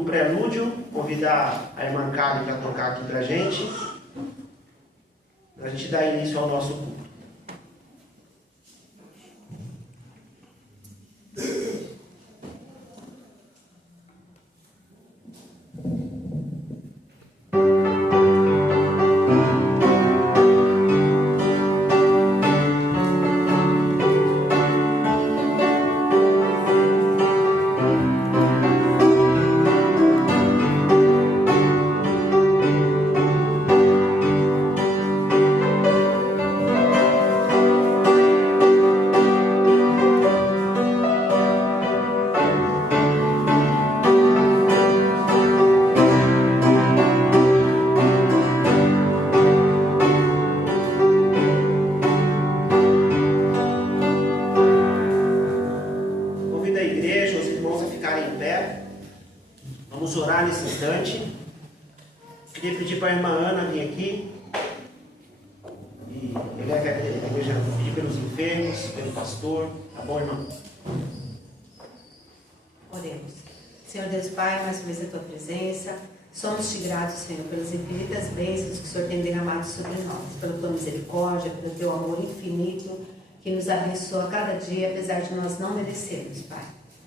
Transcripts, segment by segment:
do prelúdio, convidar a irmã Karen para tocar aqui para a gente dar início ao nosso culto. Queria pedir para a irmã Ana vir aqui e eleve a igreja, pedir pelos enfermos, pelo pastor. Tá bom, irmã? Oremos. Senhor Deus Pai, mais uma vez a tua presença. Somos-te gratos, Senhor, pelas infinitas bênçãos que o Senhor tem derramado sobre nós, pela tua misericórdia, pelo teu amor infinito que nos abençoa a cada dia, apesar de nós não merecermos, Pai.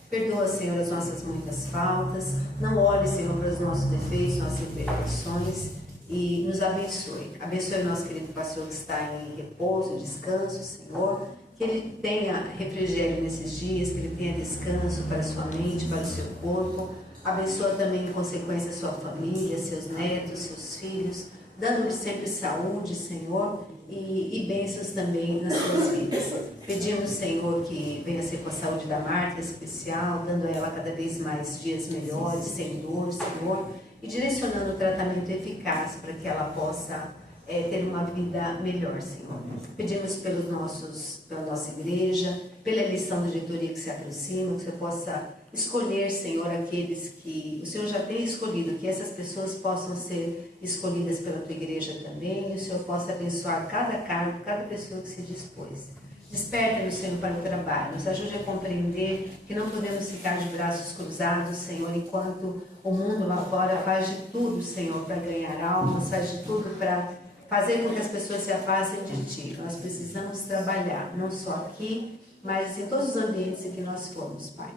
Perdoa, Senhor, as nossas muitas faltas. Não olhe, Senhor, para os nossos defeitos, nossas imperfeições e nos abençoe. Abençoe o nosso querido pastor que está em repouso, descanso, Senhor. Que ele tenha refrigério nesses dias, que ele tenha descanso para a sua mente, para o seu corpo. Abençoa também, em consequência, a sua família, seus netos, seus filhos, dando-lhe sempre saúde, Senhor, e bênçãos também nas suas vidas. Pedimos, Senhor, que venha ser com a saúde da Marta especial, dando a ela cada vez mais dias melhores, sem dor, Senhor, e direcionando o tratamento eficaz para que ela possa ter uma vida melhor, Senhor. Pedimos pela nossa igreja, pela eleição da diretoria que se aproxima, que você possa escolher, Senhor, aqueles que o Senhor já tem escolhido, que essas pessoas possam ser escolhidas pela tua igreja também, e o Senhor possa abençoar cada cargo, cada pessoa que se dispôs. Desperta-nos, Senhor, para o trabalho, nos ajude a compreender que não podemos ficar de braços cruzados, Senhor, enquanto o mundo lá fora faz de tudo, Senhor, para ganhar almas, faz de tudo para fazer com que as pessoas se afastem de Ti. Nós precisamos trabalhar, não só aqui, mas em todos os ambientes em que nós formos, Pai.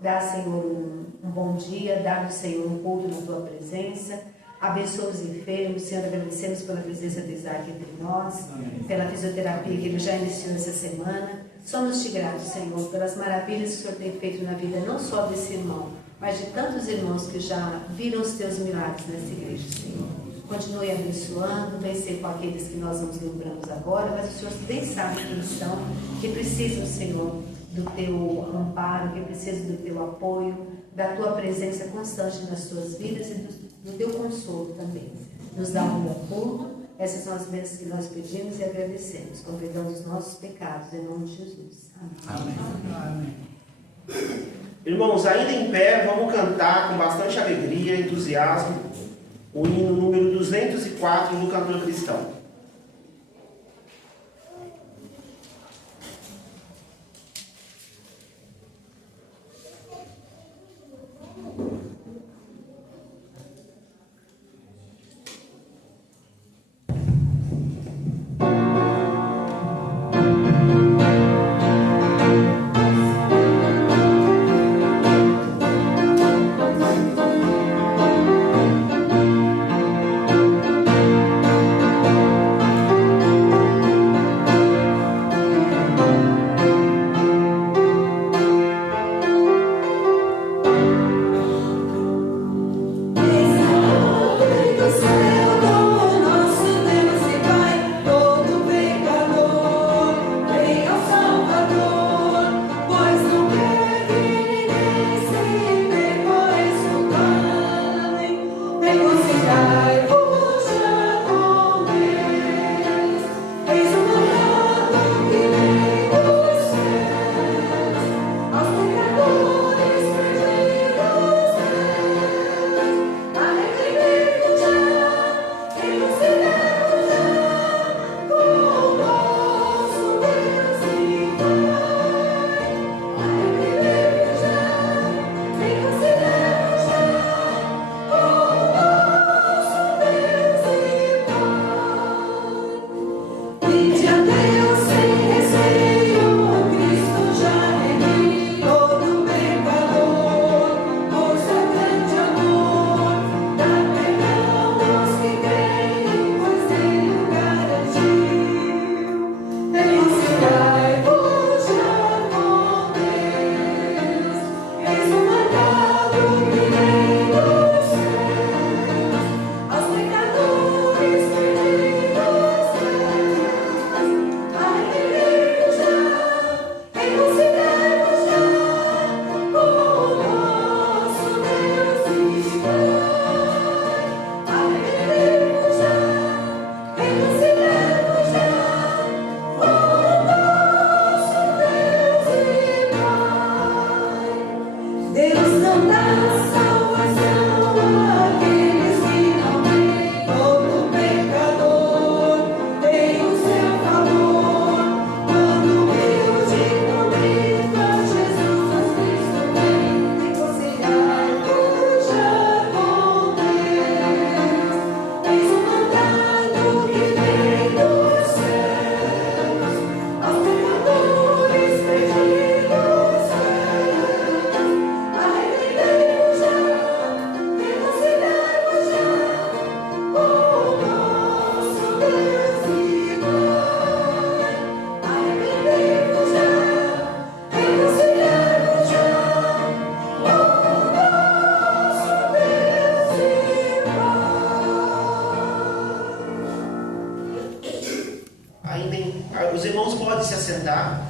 Dá, Senhor, um bom dia, dá-nos, Senhor, um culto na Tua presença. Abençoa os enfermos, Senhor, agradecemos pela presença de Isaac entre nós, pela fisioterapia que ele já iniciou essa semana. Somos-te gratos, Senhor, pelas maravilhas que o Senhor tem feito na vida, não só desse irmão, mas de tantos irmãos que já viram os Teus milagres nessa igreja, Senhor. Continue abençoando, vem ser com aqueles que nós nos lembramos agora, mas o Senhor bem sabe quem são, que precisam, Senhor, do Teu amparo, que precisam do Teu apoio, da Tua presença constante nas suas vidas e do Teu consolo também. Nos dá um bom culto. Essas são as bênçãos que nós pedimos e agradecemos. Convidamos os nossos pecados, em nome de Jesus. Amém. Amém. Irmãos, ainda em pé, vamos cantar com bastante alegria e entusiasmo o hino número 204 do Cantor Cristão. Os irmãos podem se assentar.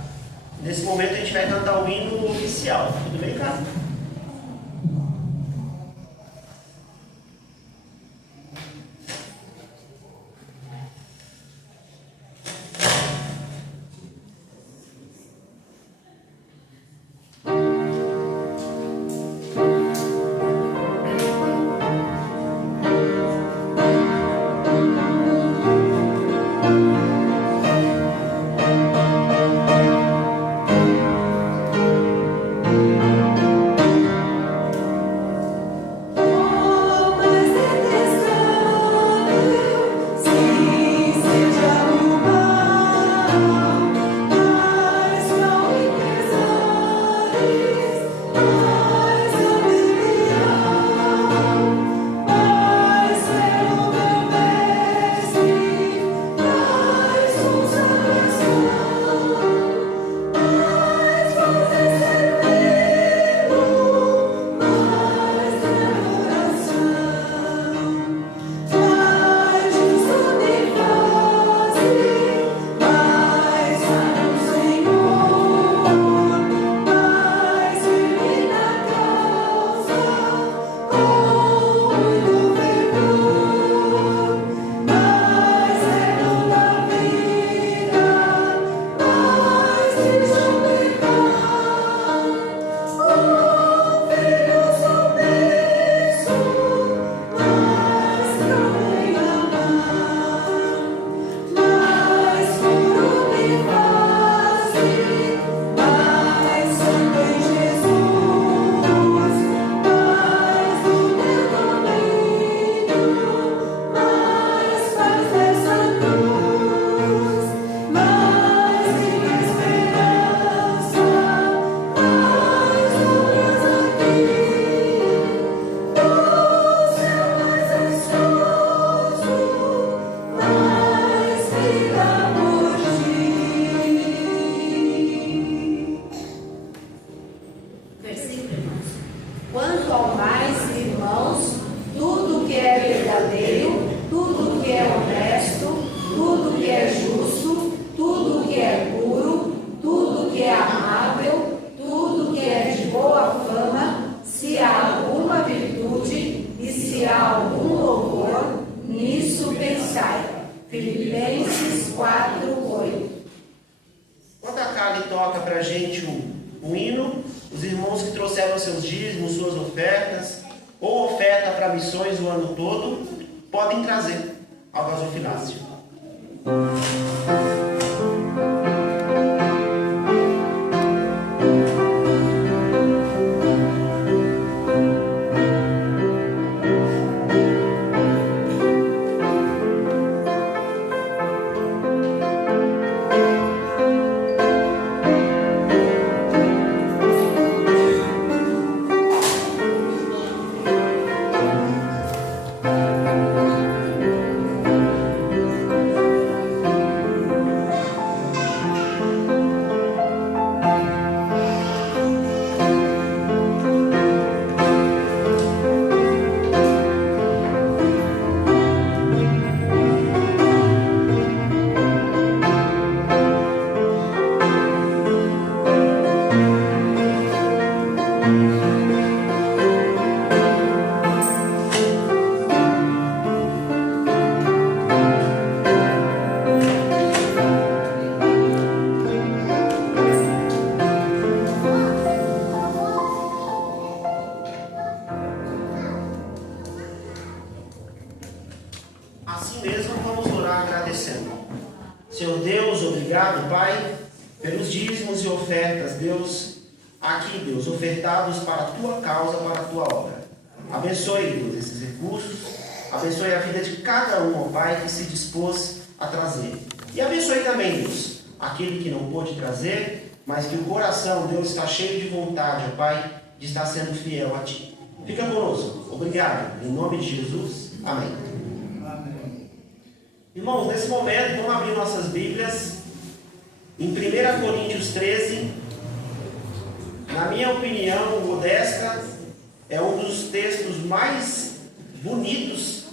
Nesse momento a gente vai cantar o hino oficial. Tudo bem, cara? Filipenses 4:8. Quando a Kali toca para a gente o hino, os irmãos que trouxeram seus dízimos, suas ofertas, ou oferta para missões o ano todo, podem trazer ao gasofilácio. agradecendo. Senhor Deus, obrigado, Pai, pelos dízimos e ofertas, Deus, aqui, Deus, ofertados para a Tua causa, para a Tua obra. Abençoe, Deus, esses recursos, abençoe a vida de cada um, ó Pai, que se dispôs a trazer. E abençoe também, Deus, aquele que não pôde trazer, mas que o coração, Deus, está cheio de vontade, ó Pai, de estar sendo fiel a Ti. Fica conosco. Obrigado. Em nome de Jesus. Amém. Amém. Irmãos, nesse momento, vamos abrir nossas Bíblias em 1 Coríntios 13. Na minha opinião modesta, é um dos textos mais bonitos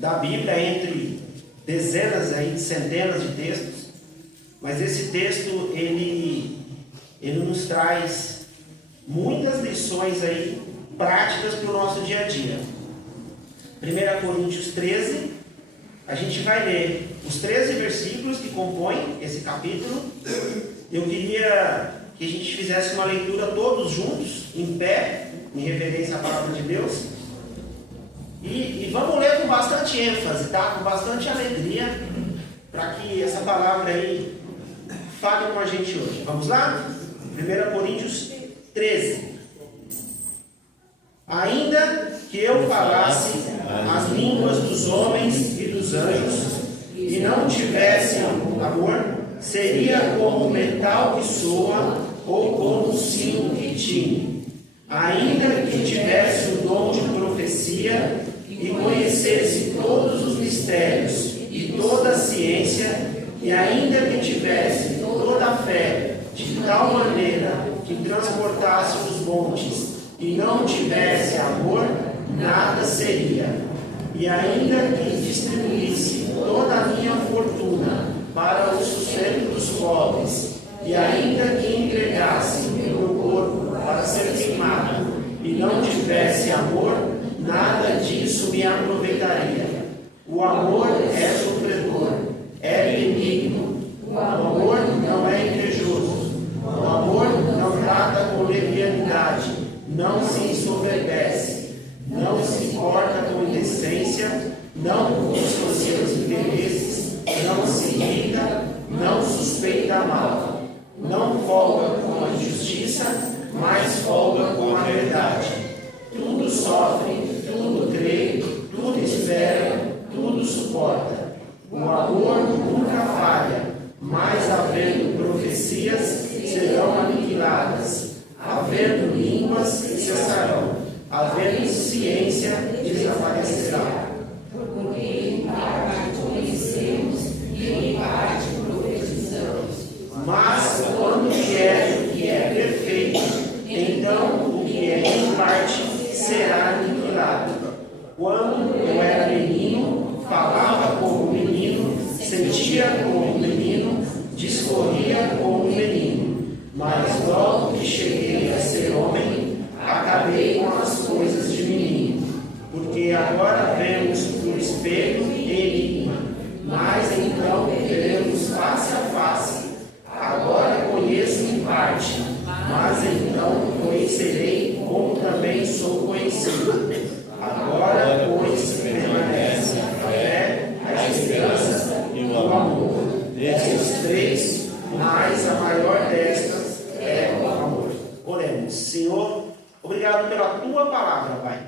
da Bíblia, entre dezenas aí, centenas de textos. Mas esse texto, ele nos traz muitas lições aí práticas para o nosso dia a dia. 1 Coríntios 13, a gente vai ler os 13 versículos que compõem esse capítulo. Eu queria que a gente fizesse uma leitura todos juntos, em pé, em reverência à palavra de Deus. E vamos ler com bastante ênfase, tá? Com bastante alegria, para que essa palavra aí fale com a gente hoje. Vamos lá? 1 Coríntios 13. Ainda que eu falasse as línguas dos homens e dos anjos, e não tivesse amor, seria como metal que soa, ou como um sino que tine. Ainda que tivesse o dom de profecia, e conhecesse todos os mistérios e toda a ciência, e ainda que tivesse toda a fé, de tal maneira que transportasse os montes, e não tivesse amor, nada seria. E ainda que distribuísse toda a minha fortuna para o sustento dos pobres, e ainda que entregasse o meu corpo para ser queimado, e não tivesse amor, nada disso me aproveitaria. O amor é sofredor, é benigno, o amor não é invejoso, o amor não trata com leviandade, não se ensoberbece, não se importa com indecência, não busca os seus interesses, não se irrita, não suspeita mal, não folga com a justiça, mas folga com a verdade. Tudo sofre, tudo crê, tudo espera, tudo suporta. O amor nunca falha, mas havendo profecias, serão aniquiladas. Havendo línguas, cessarão. Havendo ciência, desaparecerá. Porque em parte conhecemos e em parte profetizamos. Mas quando vier o que é perfeito, então o que é em parte será aniquilado. Quando eu era menino, falava como menino, sentia como menino, discorria como menino. Mas logo que cheguei a ser homem, acabei com as coisas de menino. Porque agora vemos por espelho enigma, mas então veremos face a face. Agora conheço em parte, mas então conhecerei como também sou conhecido. Agora, pois, permanecem a fé, a esperança e o amor. Destes três, mas a maior destas é o amor. Oremos. Senhor, obrigado pela Tua palavra, Pai.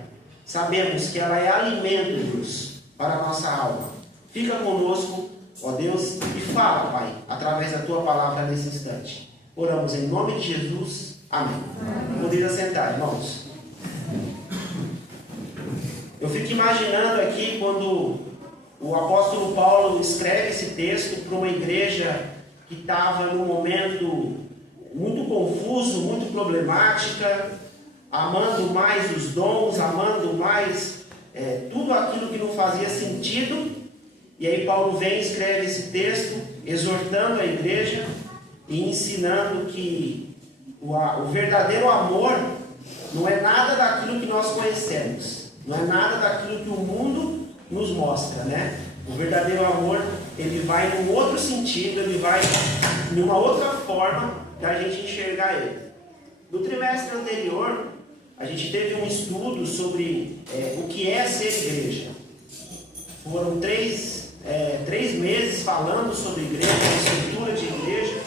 Sabemos que ela é alimento, Deus, para a nossa alma. Fica conosco, ó Deus, e fala, Pai, através da Tua palavra nesse instante. Oramos em nome de Jesus. Amém. Poderia sentar, irmãos. Eu fico imaginando aqui quando o apóstolo Paulo escreve esse texto para uma igreja que estava num momento muito confuso, muito problemática, amando mais os dons, amando mais tudo aquilo que não fazia sentido. E aí Paulo vem e escreve esse texto, exortando a igreja e ensinando que o verdadeiro amor não é nada daquilo que nós conhecemos, não é nada daquilo que o mundo nos mostra, né? O verdadeiro amor, ele vai num outro sentido, ele vai numa outra forma da gente enxergar ele. No trimestre anterior, a gente teve um estudo sobre o que é ser igreja. Foram três 3 meses falando sobre igreja, estrutura de igreja.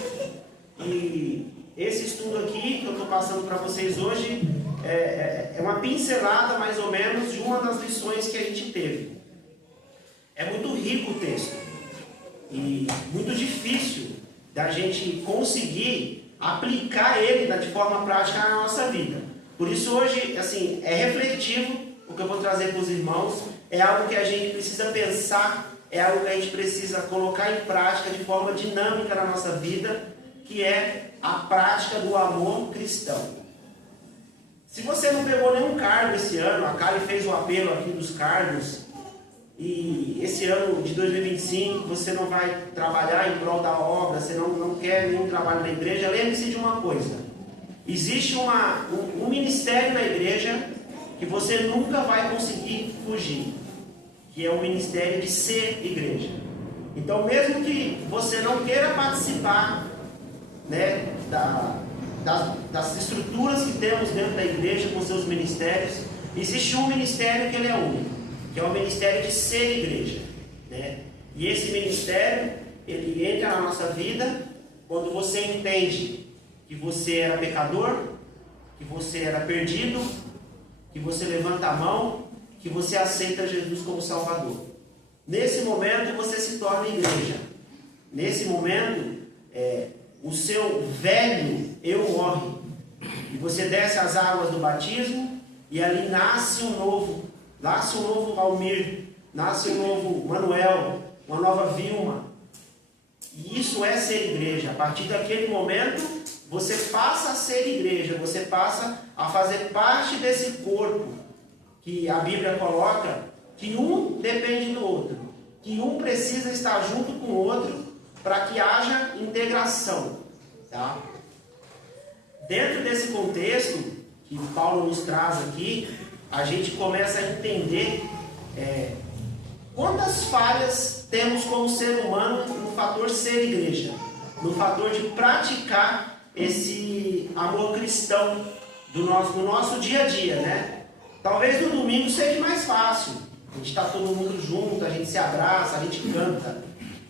E esse estudo aqui que eu estou passando para vocês hoje é uma pincelada mais ou menos de uma das lições que a gente teve. É muito rico o texto e muito difícil da gente conseguir aplicar ele de forma prática na nossa vida. Por isso hoje, assim, é refletivo o que eu vou trazer para os irmãos, é algo que a gente precisa pensar, é algo que a gente precisa colocar em prática de forma dinâmica na nossa vida, que é a prática do amor cristão. Se você não pegou nenhum cargo esse ano, a Kali fez o apelo aqui dos cargos, e esse ano de 2025 você não vai trabalhar em prol da obra, você não quer nenhum trabalho na igreja, lembre-se de uma coisa: existe um ministério na igreja que você nunca vai conseguir fugir, que é o ministério de ser igreja. Então, mesmo que você não queira participar, né, das estruturas que temos dentro da igreja com seus ministérios, existe um ministério que ele é único, que é o ministério de ser igreja, né? E esse ministério, ele entra na nossa vida quando você entende que você era pecador, que você era perdido, que você levanta a mão, que você aceita Jesus como Salvador. Nesse momento você se torna igreja. Nesse momento, o seu velho eu morre. E você desce as águas do batismo e ali nasce um novo Almir, nasce um novo Manuel, uma nova Vilma. E isso é ser igreja. A partir daquele momento, você passa a ser igreja, você passa a fazer parte desse corpo que a Bíblia coloca, que um depende do outro, que um precisa estar junto com o outro para que haja integração, tá? Dentro desse contexto que Paulo nos traz aqui, a gente começa a entender quantas falhas temos como ser humano no fator ser igreja, no fator de praticar esse amor cristão no nosso dia a dia, né? Talvez no domingo seja mais fácil, a gente está todo mundo junto, a gente se abraça, a gente canta.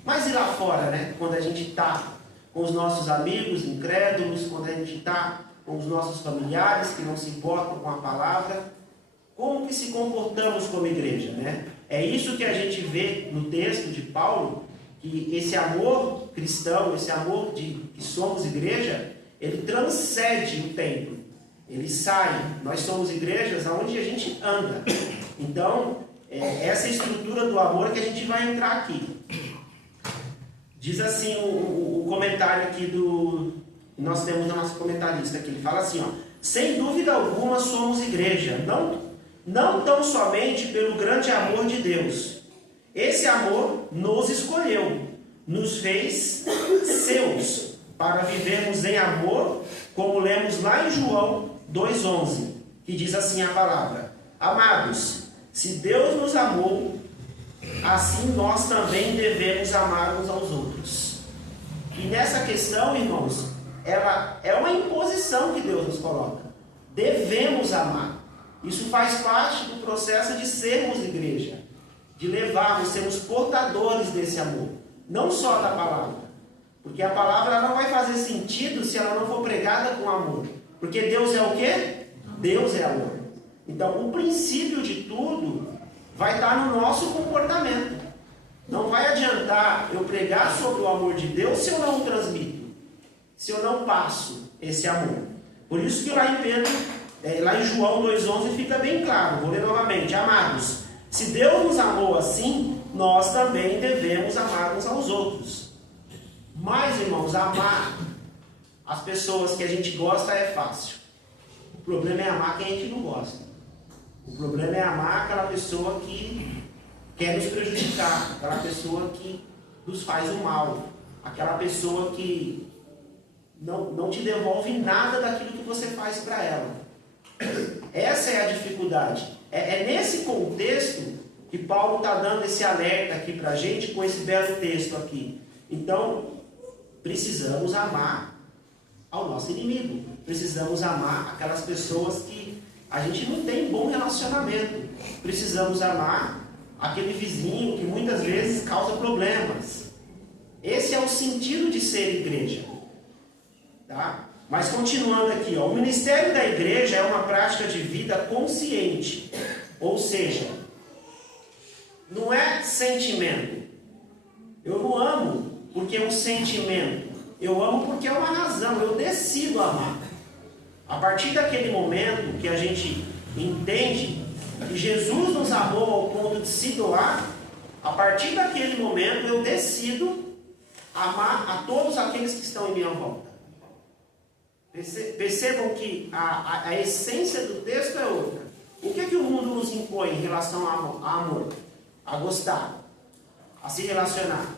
Mas e lá fora, né? Quando a gente está com os nossos amigos incrédulos, quando a gente está com os nossos familiares que não se importam com a palavra, como que se comportamos como igreja, né? É isso que a gente vê no texto de Paulo, que esse amor cristão, esse amor de que somos igreja, ele transcende o templo. Ele sai, nós somos igrejas aonde a gente anda. Então, essa estrutura do amor que a gente vai entrar aqui. Diz assim o comentário aqui nós temos o nosso comentarista aqui, ele fala assim, ó: sem dúvida alguma somos igreja, não tão somente pelo grande amor de Deus. Esse amor nos escolheu, nos fez seus, para vivermos em amor, como lemos lá em João 2,11, que diz assim a palavra: amados, se Deus nos amou, assim nós também devemos amar uns aos outros. E nessa questão, irmãos, ela é uma imposição que Deus nos coloca. Devemos amar. Isso faz parte do processo de sermos igreja, de levarmos, sermos portadores desse amor, não só da palavra, porque a palavra não vai fazer sentido se ela não for pregada com amor, porque Deus é o quê? Deus é amor. Então, o princípio de tudo vai estar no nosso comportamento. Não vai adiantar eu pregar sobre o amor de Deus se eu não o transmito, se eu não passo esse amor. Por isso que lá em João 2,11 fica bem claro, vou ler novamente: amados, se Deus nos amou assim, nós também devemos amar uns aos outros. Mas, irmãos, amar as pessoas que a gente gosta é fácil. O problema é amar quem a gente não gosta. O problema é amar aquela pessoa que quer nos prejudicar, aquela pessoa que nos faz o mal, aquela pessoa que não te devolve nada daquilo que você faz para ela. Essa é a dificuldade. É nesse contexto que Paulo está dando esse alerta aqui para a gente com esse belo texto aqui. Então, precisamos amar ao nosso inimigo. Precisamos amar aquelas pessoas que a gente não tem bom relacionamento. Precisamos amar aquele vizinho que muitas vezes causa problemas. Esse é o sentido de ser igreja. Tá? Mas continuando aqui, ó, o ministério da igreja é uma prática de vida consciente. Ou seja, não é sentimento. Eu não amo porque é um sentimento. Eu amo porque é uma razão. Eu decido amar. A partir daquele momento que a gente entende que Jesus nos amou ao ponto de se doar, a partir daquele momento eu decido amar a todos aqueles que estão em minha volta. Percebam que a essência do texto é outra. O que é que o mundo nos impõe em relação a amor? A gostar, a se relacionar.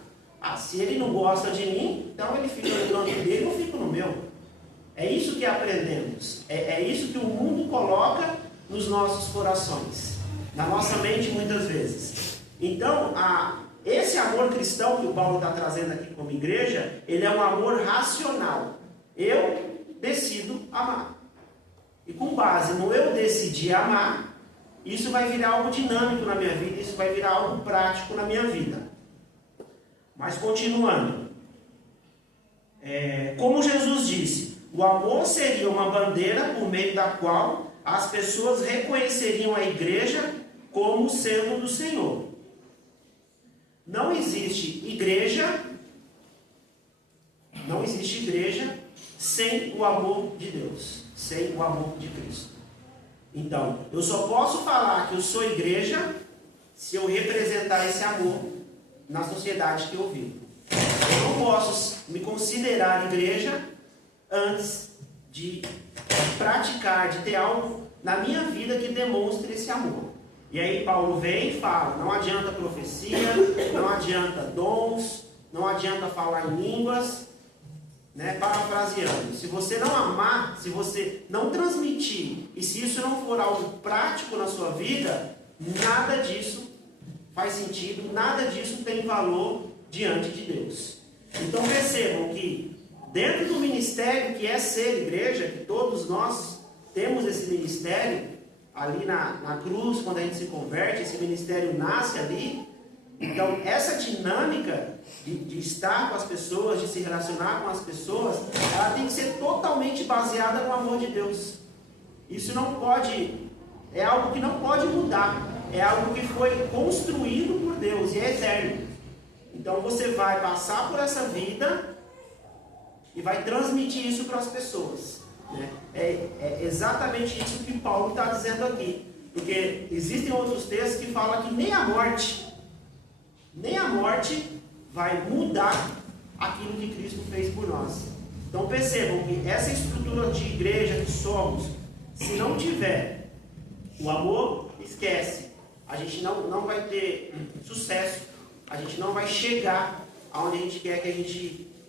Se ele não gosta de mim, então ele fica no canto dele, eu fico no meu. É isso que aprendemos. É isso que o mundo coloca nos nossos corações, na nossa mente muitas vezes. Então, esse amor cristão que o Paulo está trazendo aqui como igreja, ele é um amor racional. Eu decido amar. E com base no eu decidir amar, isso vai virar algo dinâmico na minha vida, isso vai virar algo prático na minha vida. Mas continuando. Como Jesus disse, o amor seria uma bandeira por meio da qual as pessoas reconheceriam a igreja como sendo do Senhor. Não existe igreja sem o amor de Deus, sem o amor de Cristo. Então, eu só posso falar que eu sou igreja se eu representar esse amor na sociedade que eu vivo. Eu não posso me considerar igreja antes de praticar, de ter algo na minha vida que demonstre esse amor. E aí Paulo vem e fala, não adianta profecia, não adianta dons, não adianta falar em línguas, parafraseando. Se você não amar, se você não transmitir, e se isso não for algo prático na sua vida, nada disso faz sentido, nada disso tem valor diante de Deus. Então percebam que dentro do ministério que é ser igreja, que todos nós temos esse ministério, ali na cruz, quando a gente se converte, esse ministério nasce ali. Então essa dinâmica de estar com as pessoas, de se relacionar com as pessoas, ela tem que ser totalmente baseada no amor de Deus. Isso não pode, é algo que não pode mudar, é algo que foi construído por Deus e é eterno. Então você vai passar por essa vida e vai transmitir isso para as pessoas. É exatamente isso que Paulo está dizendo aqui. Porque existem outros textos que falam que nem a morte vai mudar aquilo que Cristo fez por nós. Então percebam que essa estrutura de igreja que somos, se não tiver o amor, esquece. A gente não vai ter sucesso. A gente não vai chegar aonde a gente quer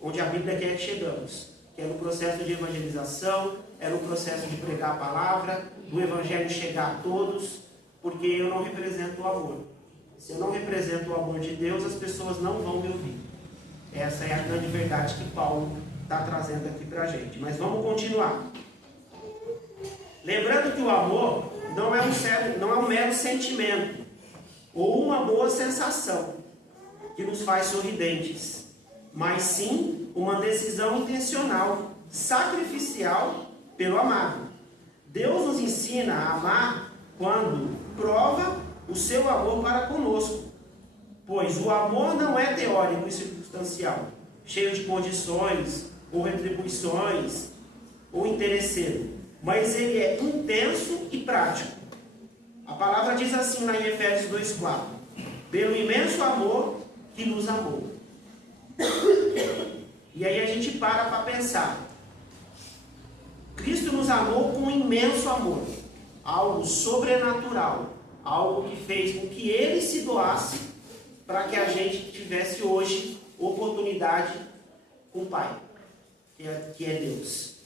onde a Bíblia quer que chegamos. Que é no processo de evangelização, é no processo de pregar a palavra, do evangelho chegar a todos, porque eu não represento o amor. Se eu não represento o amor de Deus, as pessoas não vão me ouvir. Essa é a grande verdade que Paulo está trazendo aqui para a gente. Mas vamos continuar. Lembrando que o amor não é um mero sentimento ou uma boa sensação que nos faz sorridentes, mas sim uma decisão intencional, sacrificial pelo amado. Deus nos ensina a amar quando prova o seu amor para conosco, pois o amor não é teórico e circunstancial, cheio de condições ou retribuições ou interesseiro, mas ele é intenso e prático. A palavra diz assim lá em Efésios 2,4: pelo imenso amor que nos amou. E aí a gente para pensar. Cristo nos amou com um imenso amor, algo sobrenatural, algo que fez com que Ele se doasse para que a gente tivesse hoje oportunidade com o Pai, que é Deus,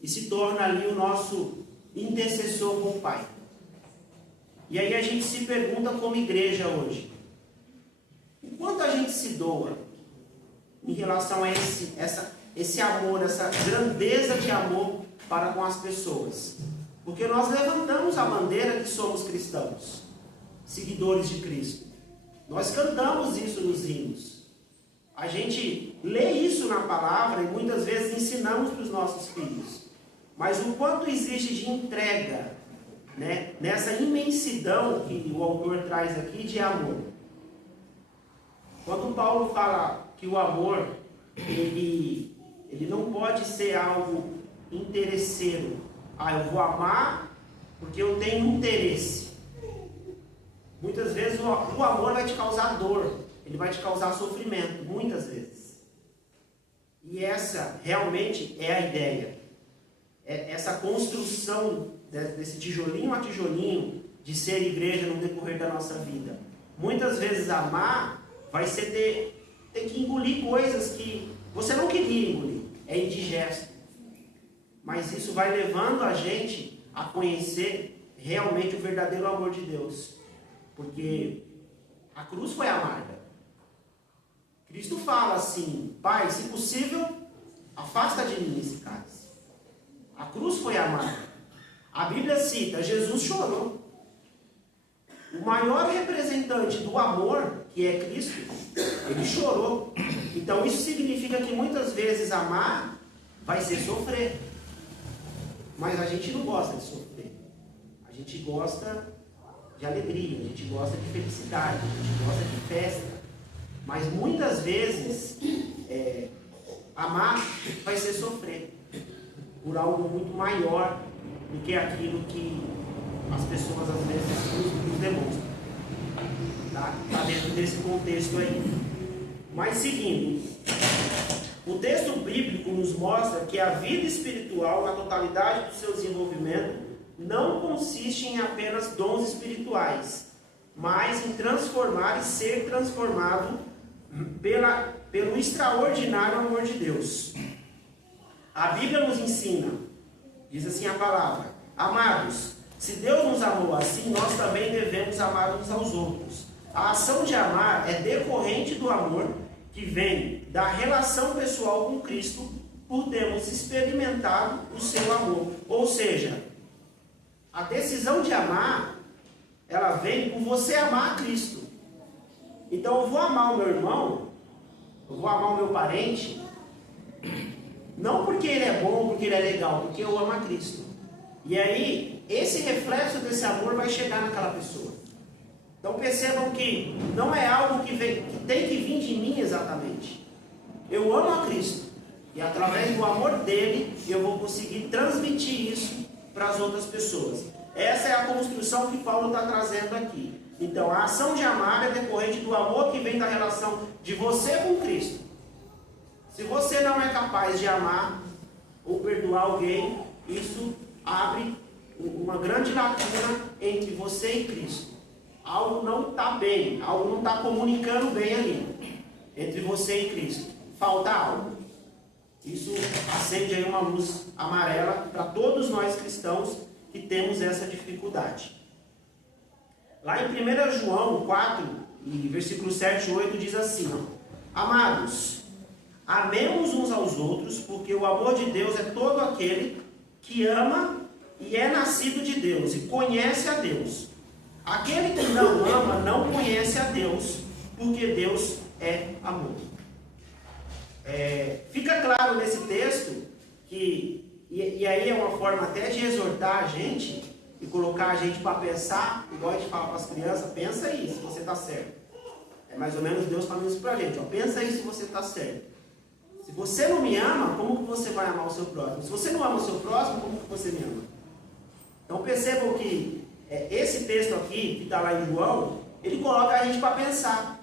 e se torna ali o nosso intercessor com o Pai. E aí a gente se pergunta como igreja hoje, enquanto a gente se doa em relação a esse amor, essa grandeza de amor para com as pessoas, porque nós levantamos a bandeira que somos cristãos, seguidores de Cristo. Nós cantamos isso nos hinos. A gente lê isso na palavra e muitas vezes ensinamos para os nossos filhos. Mas o quanto existe de entrega, né, nessa imensidão que o autor traz aqui de amor. Quando Paulo fala que o amor, ele não pode ser algo interesseiro. Eu vou amar porque eu tenho interesse. Muitas vezes o amor vai te causar dor, ele vai te causar sofrimento, muitas vezes. E essa realmente é a ideia. Essa construção desse tijolinho a tijolinho de ser igreja no decorrer da nossa vida. Muitas vezes amar vai ser ter que engolir coisas que você não queria engolir. É indigesto. Mas isso vai levando a gente a conhecer realmente o verdadeiro amor de Deus. Porque a cruz foi amarga. Cristo fala assim: Pai, se possível, afasta de mim esse cálice. A cruz foi amarga. A Bíblia cita, Jesus chorou. O maior representante do amor, que é Cristo, ele chorou. Então isso significa que muitas vezes amar vai ser sofrer. Mas a gente não gosta de sofrer. A gente gosta de alegria, a gente gosta de felicidade, a gente gosta de festa. Mas muitas vezes amar vai ser sofrer por algo muito maior do que aquilo que as pessoas às vezes nos demonstram. Está dentro desse contexto aí. Mas seguindo, o texto bíblico nos mostra que a vida espiritual, na totalidade do seu desenvolvimento, não consiste em apenas dons espirituais, mas em transformar e ser transformado pelo extraordinário amor de Deus. A Bíblia nos ensina, diz assim a palavra: amados, se Deus nos amou assim, nós também devemos amar uns aos outros. A ação de amar é decorrente do amor que vem da relação pessoal com Cristo, por termos experimentado o seu amor. Ou seja, a decisão de amar, ela vem por você amar a Cristo. Então eu vou amar o meu irmão, eu vou amar o meu parente, não porque ele é bom, porque ele é legal, porque eu amo a Cristo. E aí, esse reflexo desse amor vai chegar naquela pessoa. Então percebam que não é algo que tem que vir de mim exatamente. Eu amo a Cristo. E através do amor dele, eu vou conseguir transmitir isso para as outras pessoas. Essa é a construção que Paulo está trazendo aqui. Então, a ação de amar é decorrente do amor que vem da relação de você com Cristo. Se você não é capaz de amar ou perdoar alguém, isso abre uma grande lacuna entre você e Cristo. Algo não está bem, algo não está comunicando bem ali, entre você e Cristo. Falta algo. Isso acende aí uma luz amarela para todos nós cristãos que temos essa dificuldade. Lá em 1 João 4, versículos 7 e 8, diz assim: amados, amemos uns aos outros, porque o amor de Deus é todo aquele que ama e é nascido de Deus e conhece a Deus. Aquele que não ama não conhece a Deus, porque Deus é amor. Fica claro nesse texto que, e aí é uma forma até de exortar a gente e colocar a gente para pensar, igual a gente fala para as crianças: pensa aí se você está certo. É mais ou menos Deus falando isso para a gente: pensa aí se você está certo. Se você não me ama, como que você vai amar o seu próximo? Se você não ama o seu próximo, como que você me ama? Então percebam que esse texto aqui, que está lá em João, ele coloca a gente para pensar.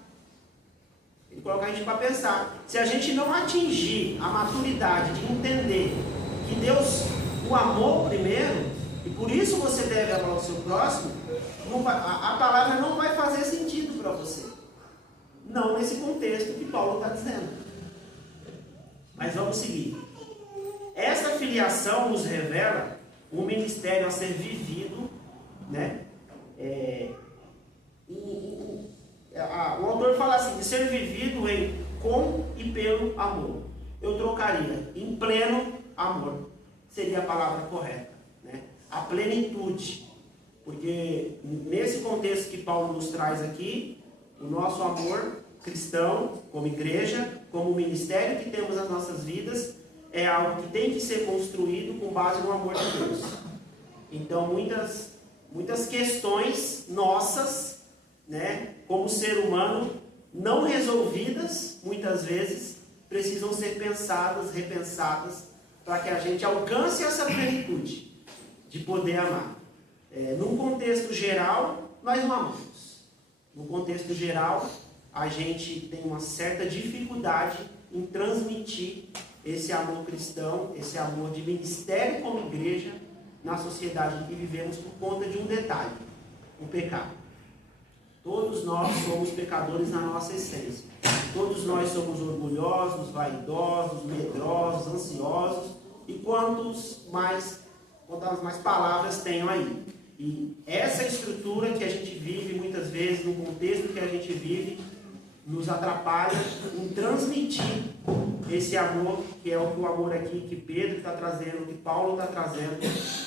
Ele coloca a gente para pensar. Se a gente não atingir a maturidade de entender que Deus o amou primeiro, e por isso você deve amar o seu próximo, a palavra não vai fazer sentido para você. Não nesse contexto que Paulo está dizendo. Mas vamos seguir. Essa filiação nos revela um ministério a ser vivido, né? O autor fala assim: de ser vivido com e pelo amor. Eu trocaria em pleno amor, seria a palavra correta, né? A plenitude, porque nesse contexto que Paulo nos traz aqui, o nosso amor cristão, como igreja, como ministério que temos nas nossas vidas, é algo que tem que ser construído com base no amor de Deus. Então, muitas questões nossas, né, como ser humano, não resolvidas, muitas vezes, precisam ser pensadas, repensadas, para que a gente alcance essa plenitude de poder amar. Num contexto geral, nós não amamos. No contexto geral, a gente tem uma certa dificuldade em transmitir esse amor cristão, esse amor de ministério como igreja, na sociedade em que vivemos, por conta de um detalhe: o pecado. Todos nós somos pecadores na nossa essência. Todos nós somos orgulhosos, vaidosos, medrosos, ansiosos, e quantas mais palavras tenham aí. E essa estrutura que a gente vive muitas vezes, no contexto que a gente vive, nos atrapalha em transmitir esse amor, que é o amor aqui que Pedro está trazendo, que Paulo está trazendo,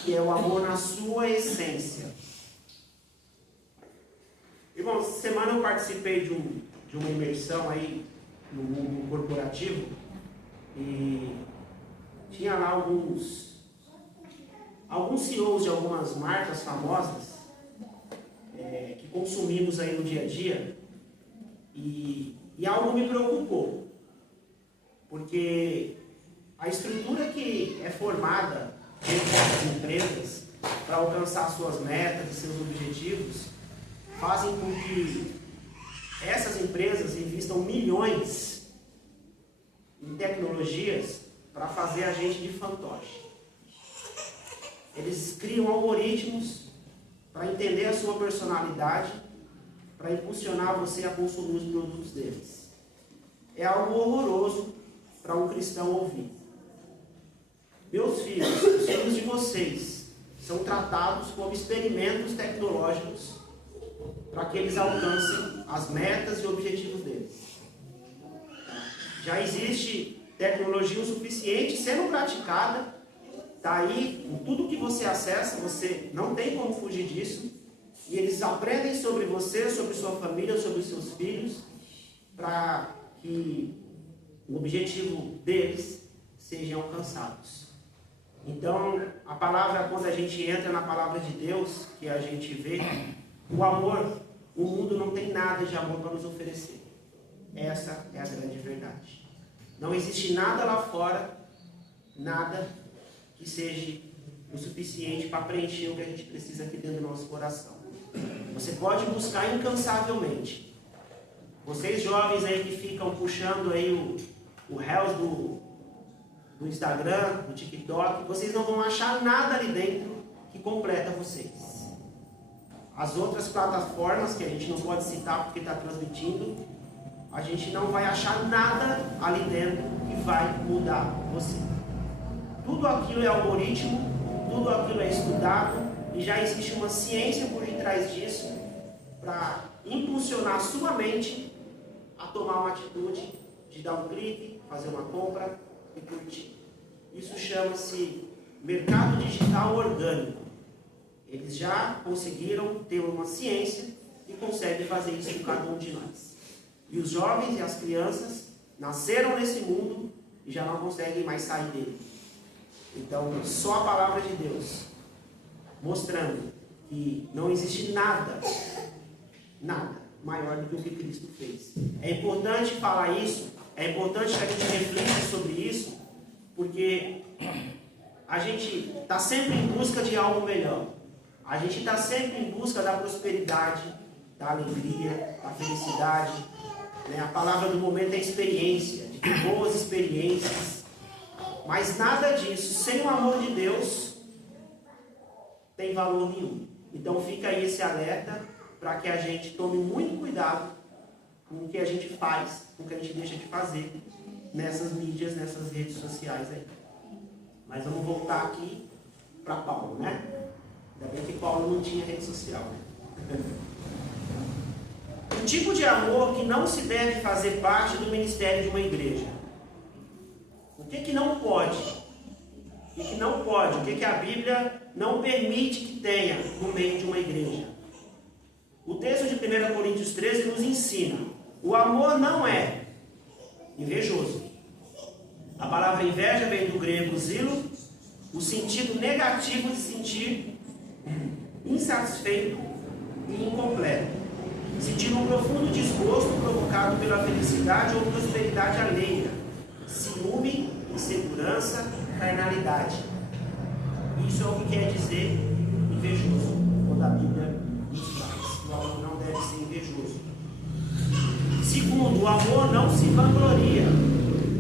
que é o amor na sua essência. Irmãos, essa semana eu participei de uma imersão aí no mundo corporativo, e tinha lá alguns CEOs de algumas marcas famosas que consumimos aí no dia a dia, e algo me preocupou, porque a estrutura que é formada dentro das empresas para alcançar suas metas e seus objetivos fazem com que essas empresas investam milhões em tecnologias para fazer a gente de fantoche. Eles criam algoritmos para entender a sua personalidade, para impulsionar você a consumir os produtos deles. É algo horroroso para um cristão ouvir. Meus filhos, os filhos de vocês, são tratados como experimentos tecnológicos para que eles alcancem as metas e objetivos deles. Já existe tecnologia o suficiente sendo praticada, está aí, em tudo que você acessa, você não tem como fugir disso, e eles aprendem sobre você, sobre sua família, sobre os seus filhos, para que o objetivo deles sejam alcançados. Então, a palavra, quando a gente entra na palavra de Deus, que a gente vê, o amor, o mundo não tem nada de amor para nos oferecer. Essa é a grande verdade. Não existe nada lá fora, nada que seja o suficiente para preencher o que a gente precisa aqui dentro do nosso coração. Você pode buscar incansavelmente. Vocês jovens aí que ficam puxando aí o Reels do Instagram, do TikTok, vocês não vão achar nada ali dentro que completa vocês. As outras plataformas, que a gente não pode citar porque está transmitindo, a gente não vai achar nada ali dentro que vai mudar você. Tudo aquilo é algoritmo, tudo aquilo é estudado, e já existe uma ciência por detrás disso para impulsionar a sua mente a tomar uma atitude de dar um clique, fazer uma compra e curtir. Isso chama-se mercado digital orgânico. Eles já conseguiram ter uma ciência e conseguem fazer isso com cada um de nós. E os jovens e as crianças nasceram nesse mundo e já não conseguem mais sair dele. Então, só a palavra de Deus, mostrando que não existe nada maior do que o que Cristo fez. É importante falar isso, é importante que a gente reflita sobre isso, porque a gente está sempre em busca de algo melhor. A gente está sempre em busca da prosperidade, da alegria, da felicidade. A palavra do momento é experiência, de ter boas experiências. Mas nada disso, sem o amor de Deus, tem valor nenhum. Então fica aí esse alerta para que a gente tome muito cuidado com o que a gente faz, com o que a gente deixa de fazer nessas mídias, nessas redes sociais aí. Mas vamos voltar aqui para Paulo, né? Ainda bem que Paulo não tinha rede social, né? O tipo de amor que não se deve fazer parte do ministério de uma igreja. O que não pode? O que não pode? O que a Bíblia não permite que tenha no meio de uma igreja? O texto de 1 Coríntios 13 nos ensina: o amor não é invejoso. A palavra inveja vem do grego zilo, o sentido negativo de sentir insatisfeito e incompleto. Sentir um profundo desgosto provocado pela felicidade ou prosperidade alheia, ciúme, insegurança, carnalidade. Isso é o que quer dizer invejoso, quando a Bíblia nos faz. O amor não deve ser invejoso. Segundo, o amor não se vangloria.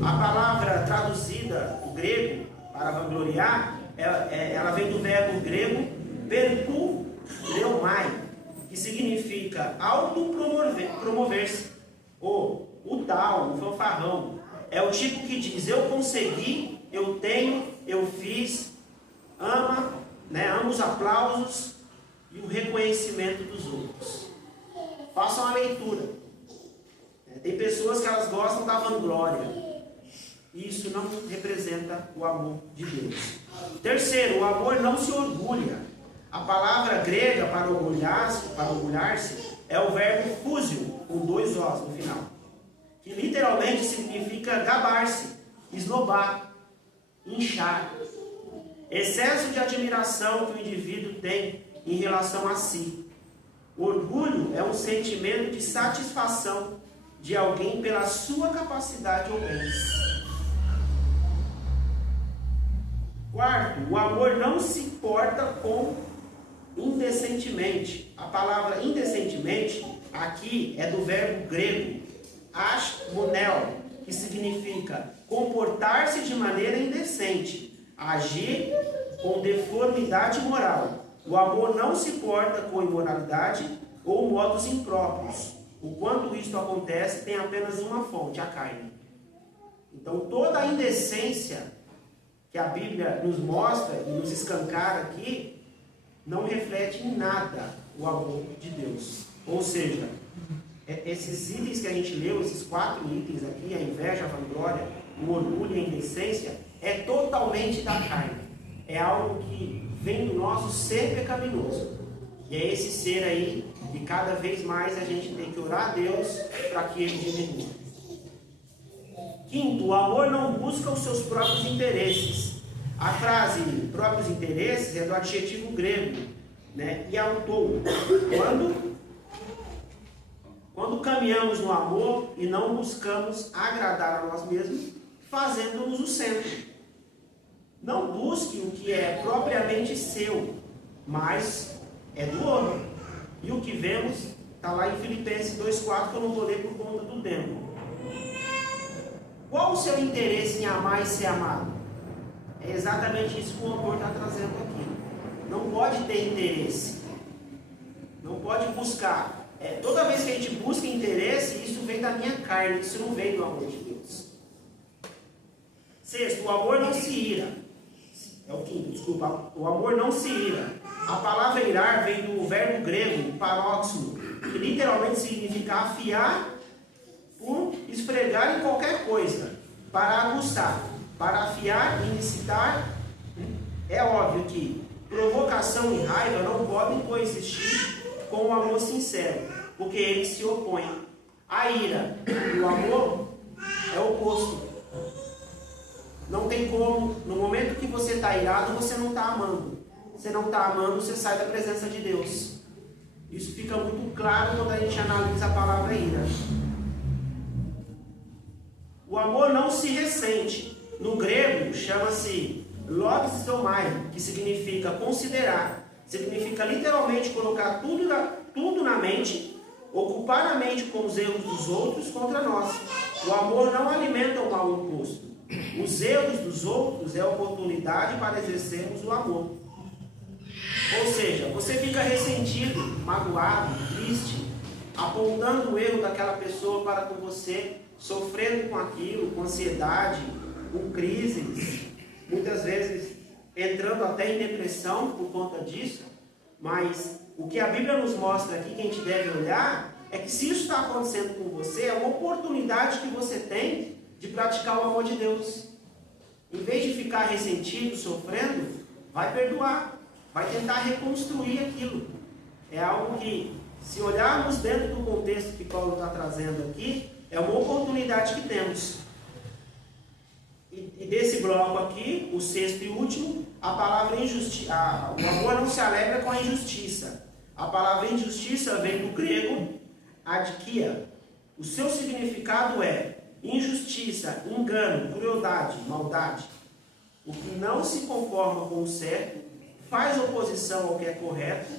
A palavra traduzida do grego para vangloriar, ela vem do verbo grego perkuleomai, que significa autopromover-se, ou o tal, o fanfarrão. É o tipo que diz: eu consegui, eu tenho, eu fiz, ama os aplausos e o reconhecimento dos outros. Façam a leitura. Tem pessoas que elas gostam da vanglória. Isso não representa o amor de Deus. Terceiro, o amor não se orgulha. A palavra grega para orgulhar-se é o verbo fúsio, com 2 Os no final, que literalmente significa gabar-se, esnobar, inchar. Excesso de admiração que o indivíduo tem em relação a si. O orgulho é um sentimento de satisfação de alguém pela sua capacidade ou bens. Quarto, o amor não se porta com indecentemente. A palavra indecentemente aqui é do verbo grego ashmonel, que significa comportar-se de maneira indecente, agir com deformidade moral. O amor não se porta com imoralidade ou modos impróprios. O quanto isto acontece tem apenas uma fonte, a carne. Então toda a indecência que a Bíblia nos mostra e nos escancara aqui não reflete em nada o amor de Deus. Ou seja, esses itens que a gente leu, esses 4 itens aqui, a inveja, a vanglória, o orgulho e a indecência, é totalmente da carne. É algo que vem do nosso ser pecaminoso. E é esse ser aí que cada vez mais a gente tem que orar a Deus para que ele diminua. Quinto, o amor não busca os seus próprios interesses. A frase próprios interesses é do adjetivo grego, iautou. Quando caminhamos no amor e não buscamos agradar a nós mesmos, fazendo-nos o centro. Não busque o que é propriamente seu, mas é do outro. E o que vemos está lá em Filipenses 2,4, que eu não vou ler por conta do tempo. Qual o seu interesse em amar e ser amado? É exatamente isso que o autor está trazendo aqui. Não pode ter interesse. Não pode buscar. Toda vez que a gente busca interesse, isso vem da minha carne, isso não vem do amor de Deus. Sexto, o amor não se ira. É o quinto, desculpa. O amor não se ira. A palavra irar vem do verbo grego paróximo, que literalmente significa afiar por esfregar em qualquer coisa, para aguçar, para afiar e incitar. É óbvio que provocação e raiva não podem coexistir com o amor sincero, porque eles se opõem. A ira e o amor é o oposto. Não tem como, no momento que você está irado, você não está amando. Você não está amando, você sai da presença de Deus. Isso fica muito claro quando a gente analisa a palavra ira. O amor não se ressente. No grego, chama-se logizomai, que significa considerar. Significa literalmente colocar tudo na mente, ocupar a mente com os erros dos outros contra nós. O amor não alimenta o mal imposto. Os erros dos outros é a oportunidade para exercermos o amor. Ou seja, você fica ressentido, magoado, triste, apontando o erro daquela pessoa para com você, sofrendo com aquilo, com ansiedade, com crises, muitas vezes entrando até em depressão por conta disso. Mas o que a Bíblia nos mostra aqui, que a gente deve olhar, é que se isso está acontecendo com você, é uma oportunidade que você tem de praticar o amor de Deus. Em vez de ficar ressentido, sofrendo, vai perdoar, vai tentar reconstruir aquilo. É algo que Se olharmos dentro do contexto que Paulo está trazendo aqui, é uma oportunidade que temos. E desse bloco aqui, o sexto e último, a palavra injustiça. O amor não se alegra com a injustiça. A palavra injustiça vem do grego adikia. O seu significado é injustiça, engano, crueldade, maldade. O que não se conforma com o certo, faz oposição ao que é correto,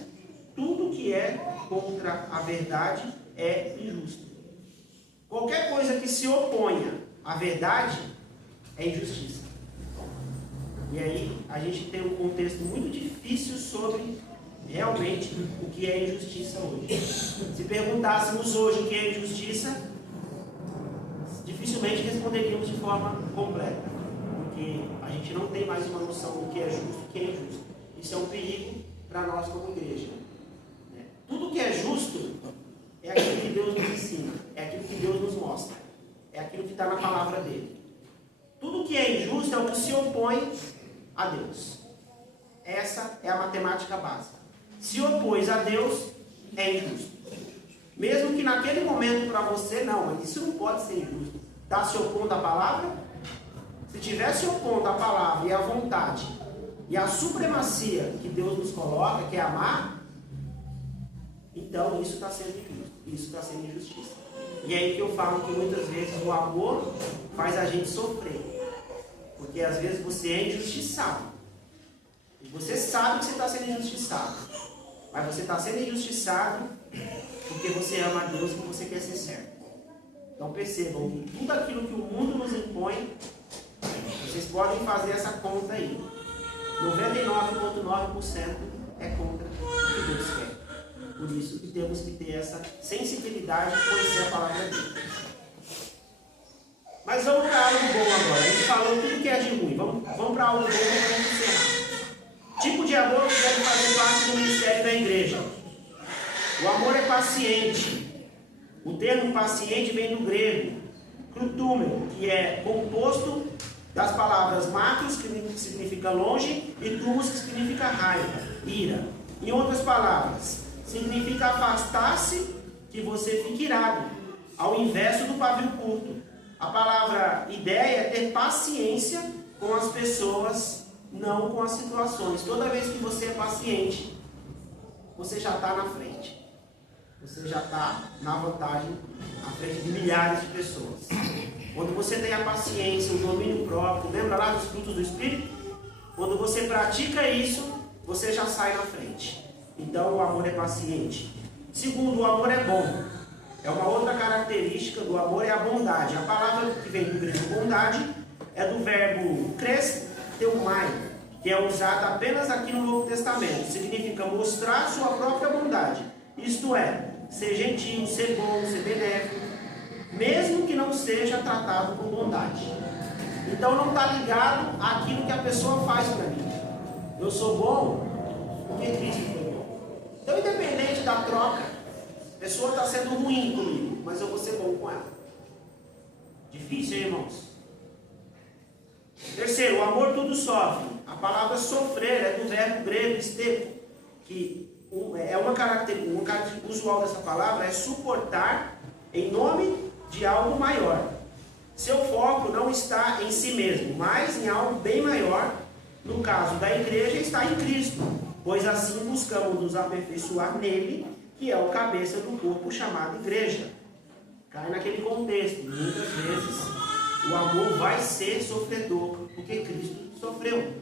tudo que é contra a verdade é injusto. Qualquer coisa que se oponha à verdade é injustiça. E aí a gente tem um contexto muito difícil sobre realmente o que é injustiça hoje. Se perguntássemos hoje o que é injustiça, dificilmente responderíamos de forma completa, porque a gente não tem mais uma noção do que é justo e o que é injusto. Isso é um perigo para nós como igreja. Tudo que é justo é aquilo que Deus nos ensina, é aquilo que Deus nos mostra, é aquilo que está na palavra dele. Tudo que é injusto é o que se opõe a Deus. Essa é a matemática básica. Se opôs a Deus, é injusto. Mesmo que naquele momento para você, não, mas isso não pode ser injusto. Está se opondo à palavra? Se tivesse opondo à palavra e à vontade e à supremacia que Deus nos coloca, que é amar, então isso está sendo injusto. Isso está sendo injustiça. E é aí que eu falo que muitas vezes o amor faz a gente sofrer. Porque às vezes você é injustiçado. E você sabe que você está sendo injustiçado. Mas você está sendo injustiçado porque você ama a Deus e você quer ser certo. Então percebam que tudo aquilo que o mundo nos impõe, vocês podem fazer essa conta aí. 99,9% é contra o que Deus quer. Por isso que temos que ter essa sensibilidade de conhecer a palavra dele. Mas vamos para algo bom agora. A gente falou tudo que é de ruim. Vamos para algo bom para a gente encerrar. Tipo de amor que deve fazer parte do ministério da igreja. O amor é paciente. O termo paciente vem do grego krutúmeno, que é composto das palavras makros, que significa longe, e tumos, que significa raiva, ira. Em outras palavras, significa afastar-se que você fique irado, ao inverso do pavio curto. A palavra ideia é ter paciência com as pessoas, não com as situações. Toda vez que você é paciente, você já está na frente. Você já está na vantagem, à frente de milhares de pessoas. Quando você tem a paciência, o domínio próprio, lembra lá dos frutos do Espírito? Quando você pratica isso, você já sai na frente. Então o amor é paciente. Segundo, o amor é bom. É uma outra característica do amor, é a bondade. A palavra que vem do grego bondade é do verbo kresteumai, que é usado apenas aqui no Novo Testamento. Significa mostrar sua própria bondade. Isto é, ser gentil, ser bom, ser benéfico, mesmo que não seja tratado com bondade. Então não está ligado àquilo que a pessoa faz para mim. Eu sou bom porque Cristo foi bom. Então, independente da troca, a pessoa está sendo ruim comigo, mas eu vou ser bom com ela. Difícil, hein, irmãos? Terceiro, o amor tudo sofre. A palavra sofrer é do verbo grego estepo, que é uma característica usual dessa palavra, é suportar em nome de algo maior. Seu foco não está em si mesmo, mas em algo bem maior. No caso da igreja, está em Cristo, pois assim buscamos nos aperfeiçoar nele, que é o cabeça do corpo chamado igreja. Cai naquele contexto. Muitas vezes o amor vai ser sofredor, porque Cristo sofreu.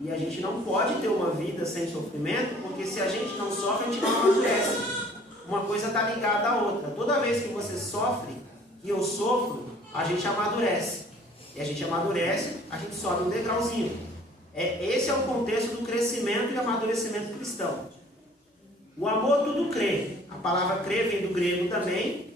E a gente não pode ter uma vida sem sofrimento, porque se a gente não sofre, a gente não amadurece. Uma coisa está ligada à outra. Toda vez que você sofre, e eu sofro, a gente amadurece. E a gente amadurece, a gente sobe um degrauzinho. Esse é o contexto do crescimento e amadurecimento cristão. O amor tudo crê. A palavra crê vem do grego também,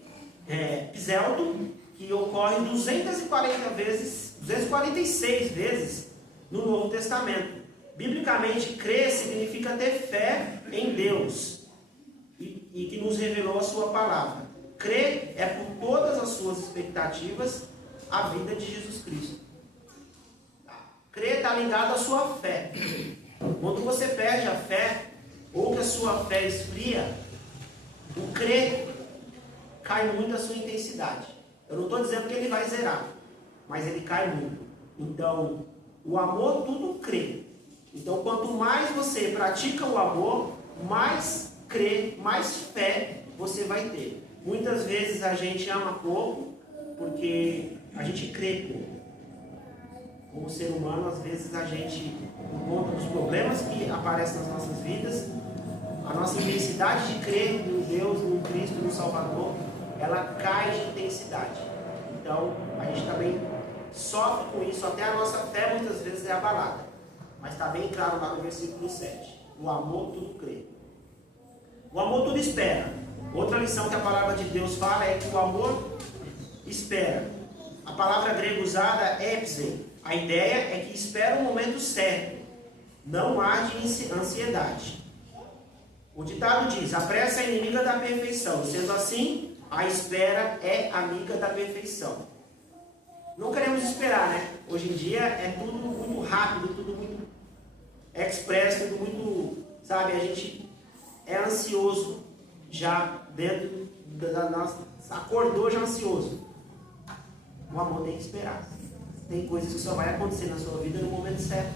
pselto, que ocorre 246 vezes no Novo Testamento. Biblicamente, crer significa ter fé em Deus e que nos revelou a sua palavra. Crer é por todas as suas expectativas a vida de Jesus Cristo. Crer está ligado à sua fé. Quando você perde a fé, ou que a sua fé esfria, O crer cai muito a sua intensidade. Eu não estou dizendo que ele vai zerar, mas ele cai muito. Então, o amor tudo crê. Então, quanto mais você pratica o amor, mais crê, mais fé você vai ter. Muitas vezes a gente ama pouco porque a gente crê pouco. Como ser humano, às vezes a gente, por conta dos problemas que aparecem nas nossas vidas, a nossa intensidade de crer no Deus, no Cristo, no Salvador, ela cai de intensidade. Então, a gente também sofre com isso, até a nossa fé muitas vezes é abalada. Mas está bem claro lá no versículo 7. O amor tudo crê. O amor tudo espera. Outra lição que a palavra de Deus fala é que o amor espera. A palavra grega usada é epsen. A ideia é que espera o momento certo. Não há de ansiedade. O ditado diz: a pressa é inimiga da perfeição. Sendo assim, a espera é amiga da perfeição. Não queremos esperar, né? Hoje em dia é tudo muito rápido, tudo muito express, tudo muito, sabe? A gente é ansioso já dentro da nossa... Acordou já ansioso. O amor tem que esperar. Tem coisas que só vai acontecer na sua vida no momento certo.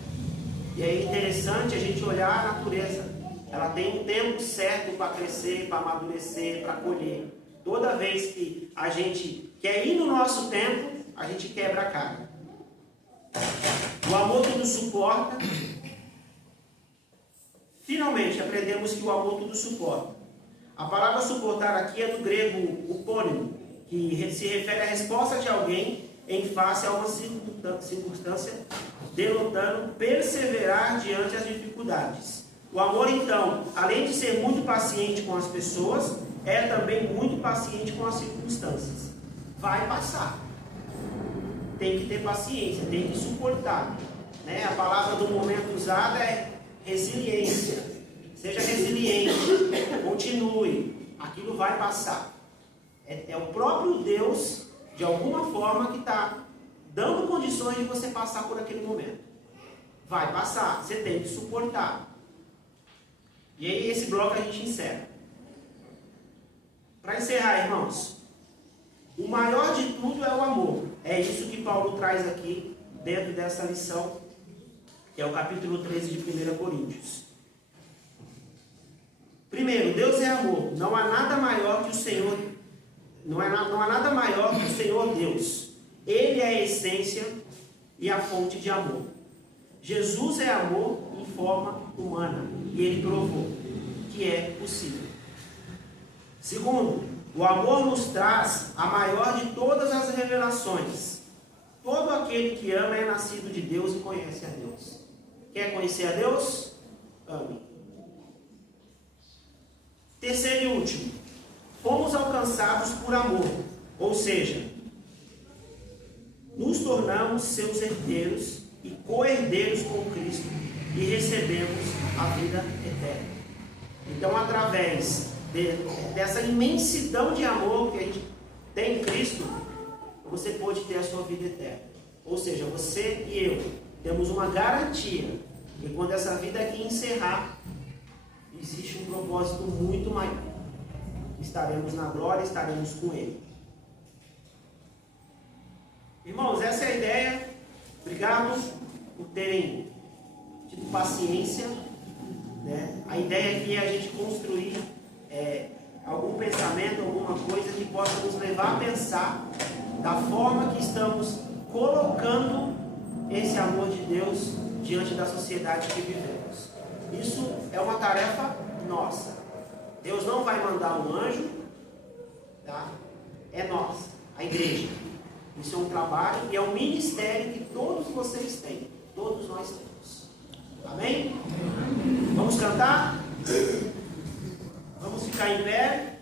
E é interessante a gente olhar a natureza. Ela tem um tempo certo para crescer, para amadurecer, para colher. Toda vez que a gente quer ir no nosso tempo, a gente quebra a cara. O amor tudo suporta. Finalmente aprendemos que o amor tudo suporta. A palavra suportar aqui é do grego upônimo, que se refere à resposta de alguém em face a uma circunstância, denotando perseverar diante das dificuldades. O amor, então, além de ser muito paciente com as pessoas, é também muito paciente com as circunstâncias. Vai passar. Tem que ter paciência, tem que suportar. Né? A palavra do momento usada é resiliência. Seja resiliente, continue. Aquilo vai passar. É o próprio Deus, de alguma forma, que está dando condições de você passar por aquele momento. Vai passar, você tem que suportar. E aí esse bloco a gente encerra. Para encerrar, irmãos, o maior de tudo é o amor. É isso que Paulo traz aqui dentro dessa lição, que é o capítulo 13 de 1 Coríntios. Primeiro, Deus é amor. Não há nada maior que o Senhor. Não há nada maior que o Senhor Deus. Ele é a essência e a fonte de amor. Jesus é amor em forma humana. E ele provou que é possível. Segundo, o amor nos traz a maior de todas as revelações. Todo aquele que ama é nascido de Deus e conhece a Deus. Quer conhecer a Deus? Ame. Terceiro e último, fomos alcançados por amor, ou seja, nos tornamos seus herdeiros e co-herdeiros com Cristo e recebemos a vida eterna. Então, através dessa imensidão de amor que a gente tem em Cristo, você pode ter a sua vida eterna. Ou seja, você e eu temos uma garantia que quando essa vida aqui encerrar, existe um propósito muito maior. Estaremos na glória, estaremos com Ele. Irmãos, essa é a ideia. Obrigado por terem tido paciência. Né? A ideia aqui é a gente construir algum pensamento, alguma coisa que possa nos levar a pensar da forma que estamos colocando esse amor de Deus diante da sociedade que vivemos. Isso é uma tarefa nossa. Deus não vai mandar um anjo, tá? É nossa, a igreja. Isso é um trabalho e é um ministério que todos vocês têm. Todos nós temos. Amém? Vamos cantar? Vamos ficar em pé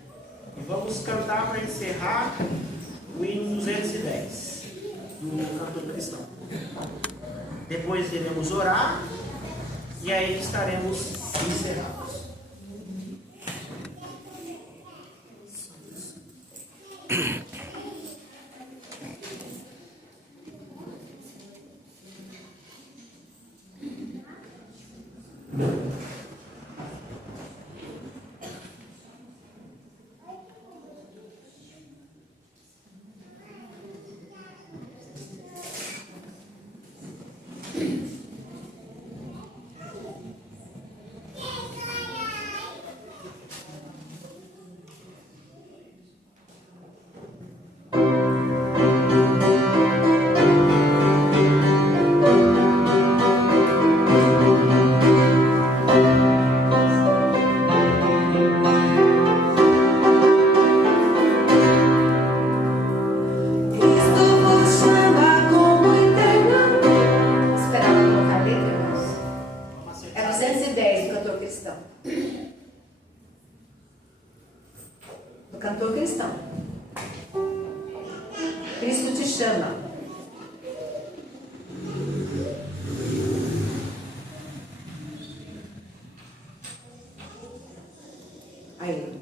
e vamos cantar para encerrar o hino 210 do cantor cristão. Depois iremos orar e aí estaremos encerrados. O cantor cristão. Cristo te chama. Aí.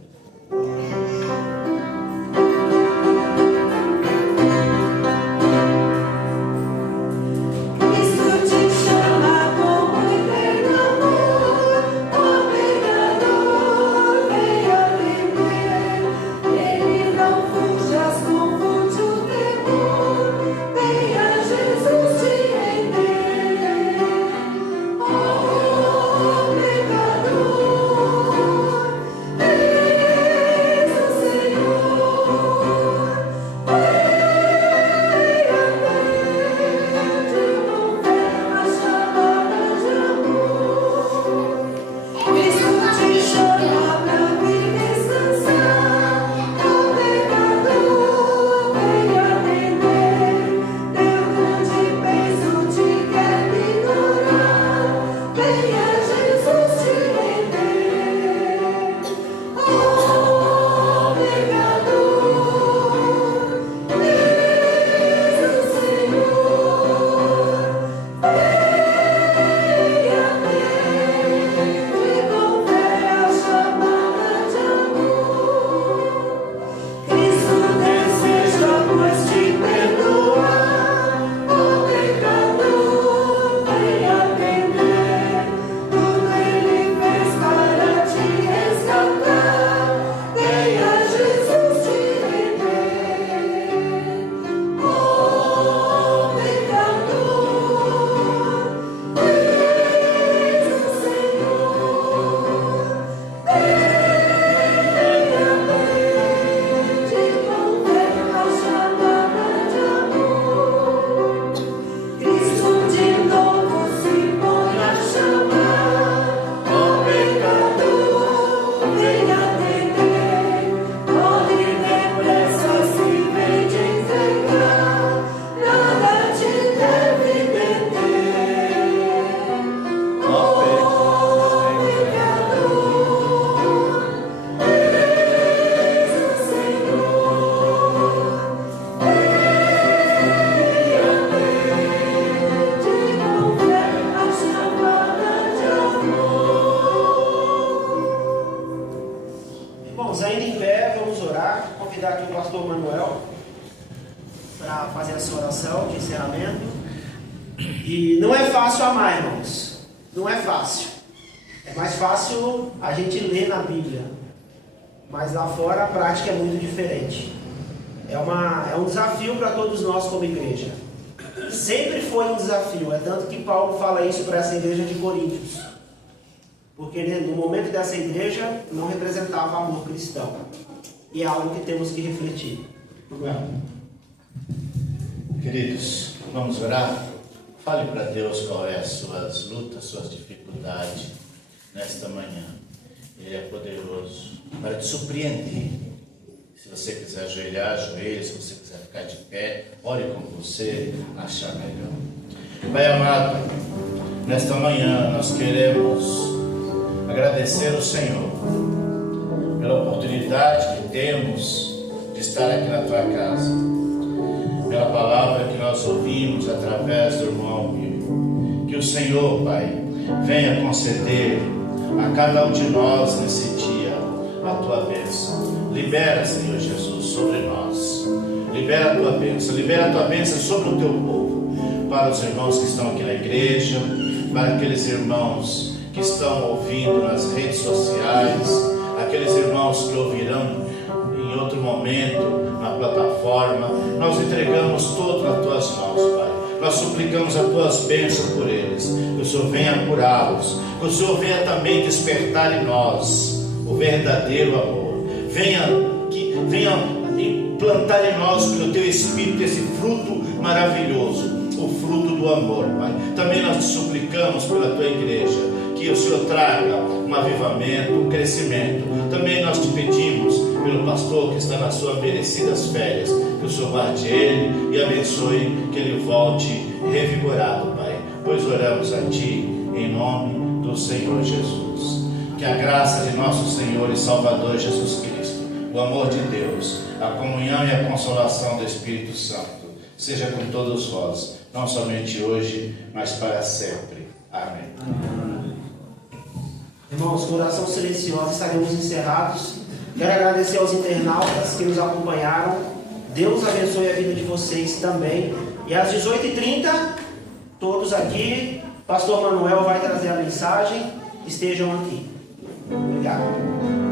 convidar aqui o pastor Manuel para fazer essa oração de encerramento. E não é fácil amar, irmãos. Não é fácil. É mais fácil a gente ler na Bíblia. Mas lá fora a prática é muito diferente. É um desafio para todos nós como igreja. Sempre foi um desafio. É tanto que Paulo fala isso para essa igreja de Coríntios. Porque no momento dessa igreja não representava amor cristão. E é algo que temos que refletir. Queridos, vamos orar. Fale para Deus qual é as suas lutas, suas dificuldades nesta manhã. Ele é poderoso para te surpreender. Se você quiser ajoelhar, ajoelhe. Se você quiser ficar de pé, ore como você achar melhor. Pai amado, nesta manhã nós queremos agradecer ao Senhor pela oportunidade que temos de estar aqui na tua casa, pela palavra que nós ouvimos através do irmão Will. Que o Senhor, Pai, venha conceder a cada um de nós nesse dia a tua bênção. Libera, Senhor Jesus, sobre nós. Libera a tua bênção sobre o teu povo, para os irmãos que estão aqui na igreja, para aqueles irmãos que estão ouvindo nas redes sociais, aqueles irmãos que ouvirão em outro momento na plataforma. Nós entregamos todos nas tuas mãos, Pai. Nós suplicamos as tuas bênçãos por eles, que o Senhor venha curá-los, que o Senhor venha também despertar em nós o verdadeiro amor. Venha implantar em nós, pelo teu Espírito, esse fruto maravilhoso, o fruto do amor, Pai. Também nós te suplicamos pela tua igreja, que o Senhor traga um avivamento, um crescimento. Também nós te pedimos pelo pastor que está nas suas merecidas férias, que o Senhor guarde ele e abençoe, que ele volte revigorado, Pai. Pois oramos a ti em nome do Senhor Jesus. Que a graça de nosso Senhor e Salvador Jesus Cristo, o amor de Deus, a comunhão e a consolação do Espírito Santo seja com todos vós, não somente hoje, mas para sempre. Amém. Irmãos, com oração silenciosa estaremos encerrados. Quero agradecer aos internautas que nos acompanharam. Deus abençoe a vida de vocês também. E às 18h30, todos aqui, Pastor Manuel vai trazer a mensagem. Estejam aqui. Obrigado.